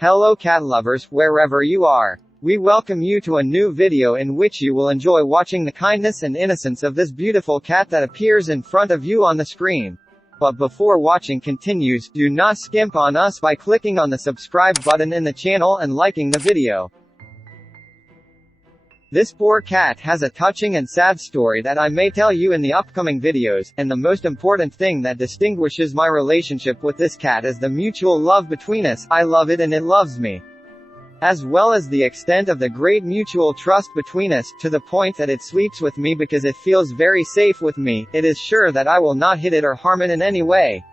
Hello cat lovers, wherever you are. We welcome you to a new video in which you will enjoy watching the kindness and innocence of this beautiful cat that appears in front of you on the screen. But before watching continues, do not skimp on us by clicking on the subscribe button in the channel and liking the video. This poor cat has a touching and sad story that I may tell you in the upcoming videos, and the most important thing that distinguishes my relationship with this cat is the mutual love between us. I love it and it loves me. As well as the extent of the great mutual trust between us, to the point that it sleeps with me because it feels very safe with me. It is sure that I will not hit it or harm it in any way.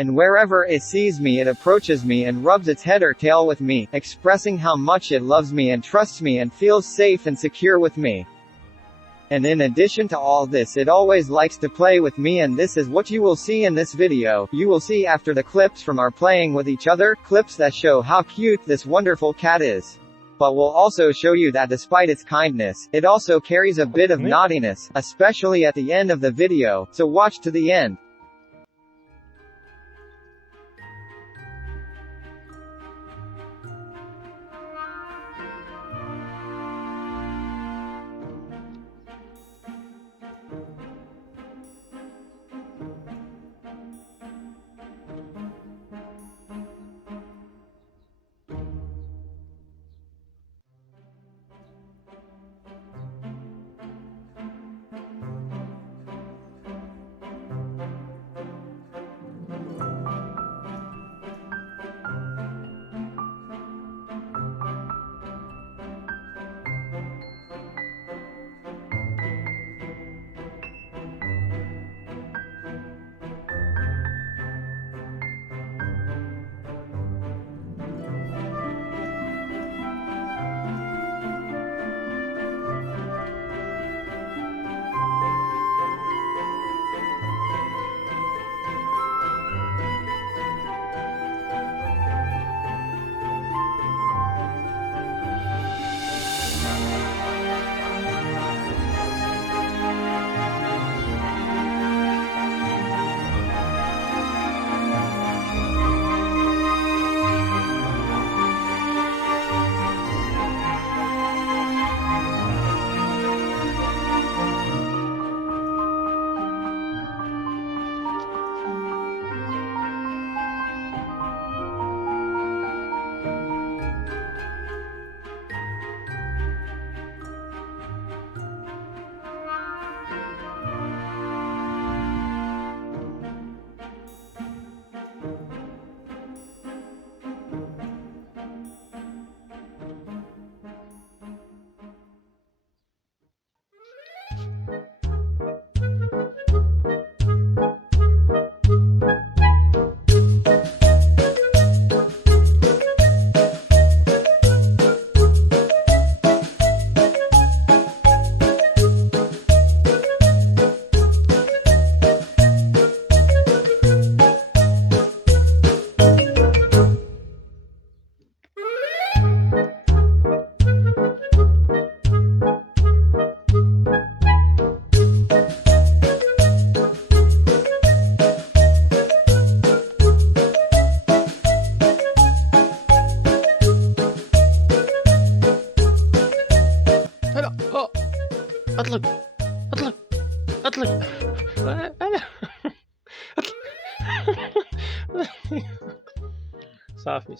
And wherever it sees me, it approaches me and rubs its head or tail with me, expressing how much it loves me and trusts me and feels safe and secure with me. And in addition to all this, it always likes to play with me, and this is what you will see in this video. You will see after the clips from our playing with each other, clips that show how cute this wonderful cat is. But we'll also show you that despite its kindness, it also carries a bit of naughtiness, especially at the end of the video, so watch to the end. اطلق اطلق اطلق صافي